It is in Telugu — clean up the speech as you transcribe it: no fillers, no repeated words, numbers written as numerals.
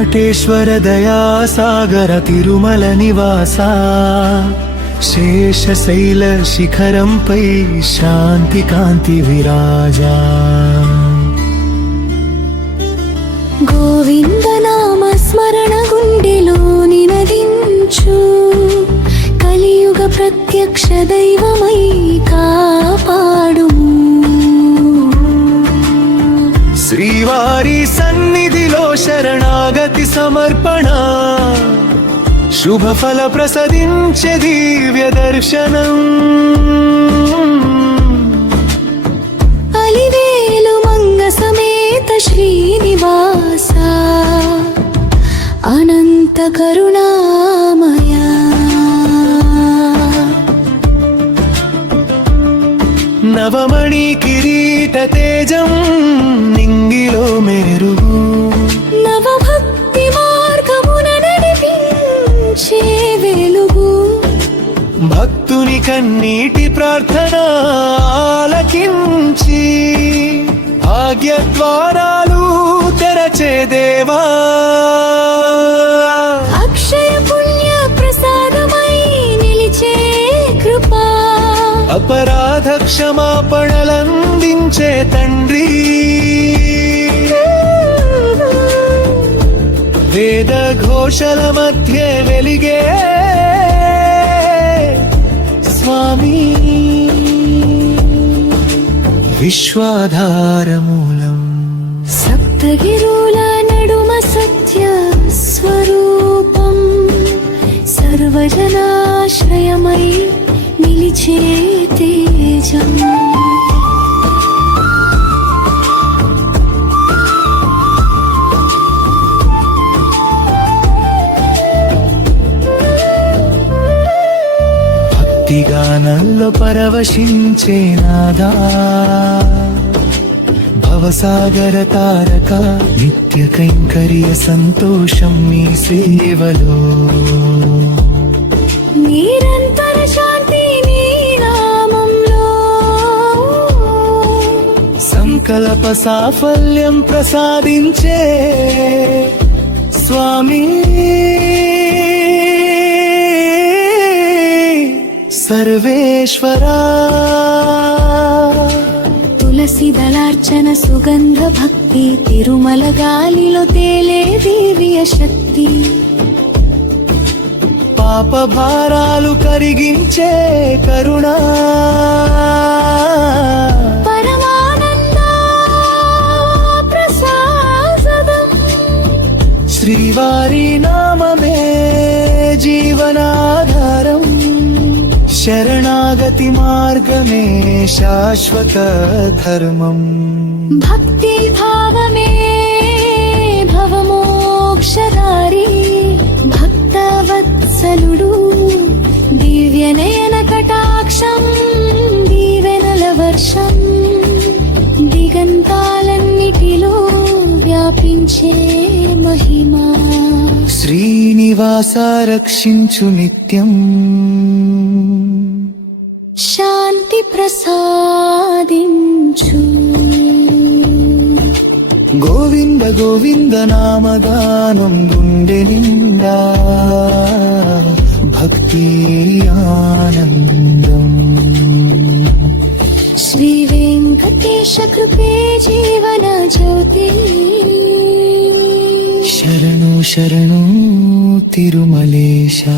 వెంకటేశ్వర దయాసాగర తిరుమల నివాసా శేషశైల శిఖరంపై శాంతి కాంతి విరాజా గోవింద నామ స్మరణ గుండెలో నినదించు కలియుగ ప్రత్యక్ష దైవమై కాపాడు శ్రీవారి సన్నిధిలో శరణాగతి సమర్పణ శుభ ఫల ప్రసదించే దివ్య దర్శనం అలివేలు మంగ సమేత శ్రీనివాస అనంత కరుణామయ నవమణి కిరీట తేజం నింగిలో మెరుగు నవభక్తి మార్గమున నడిపించే వెలుగు భక్తుని కన్నీటి ప్రార్థన ఆలకించి భాగ్య ద్వారాలు తెరచే దేవా అక్షయ పుణ్య ప్రసాదమై నిలిచే కృపా అపరాధ క్షమాపణలందించే తండ్రి వేద ఘోషల మధ్య వెలిగే స్వామి విశ్వాధారమూలం సప్తగిరుల నడుమ సత్య స్వరూపం సర్వజనాశ్రయమై నిలిచే తేజం భక్తిగానంలో పరవశించే నాదా భవసాగర తారక నిత్య కైంకర్య సంతోషం మీ సేవలో నిరంతర శాంతి నీ నామంలో సంకల్ప సాఫల్యం ప్రసాదించే స్వామి సర్వేశ్వరా తులసి దళార్చన సుగంధ భక్తి తిరుమల గాలిలో తేలే దివ్య శక్తి పాప భారాలు కరిగించే కరుణా పరమానంద ప్రసాదం శ్రీవారి నామమే జీవనాధారం శరణాగతి మార్గమే శాశ్వత ధర్మం భక్తి భావమే భవమోక్షదారి భక్తవత్సలుడు దివ్య నయన కటాక్షం దీవెనల వర్షం దిగంతాలన్నిటిలో వ్యాపించే మహిమా శ్రీనివాస రక్షించు నిత్యం శాంతి ప్రసాదించు గోవింద గోవింద నామగానం గుండె నిండా భక్తి ఆనందం శ్రీ వెంకటేశ కృపే జీవన జ్యోతి శరణు శరణు తిరుమలేశా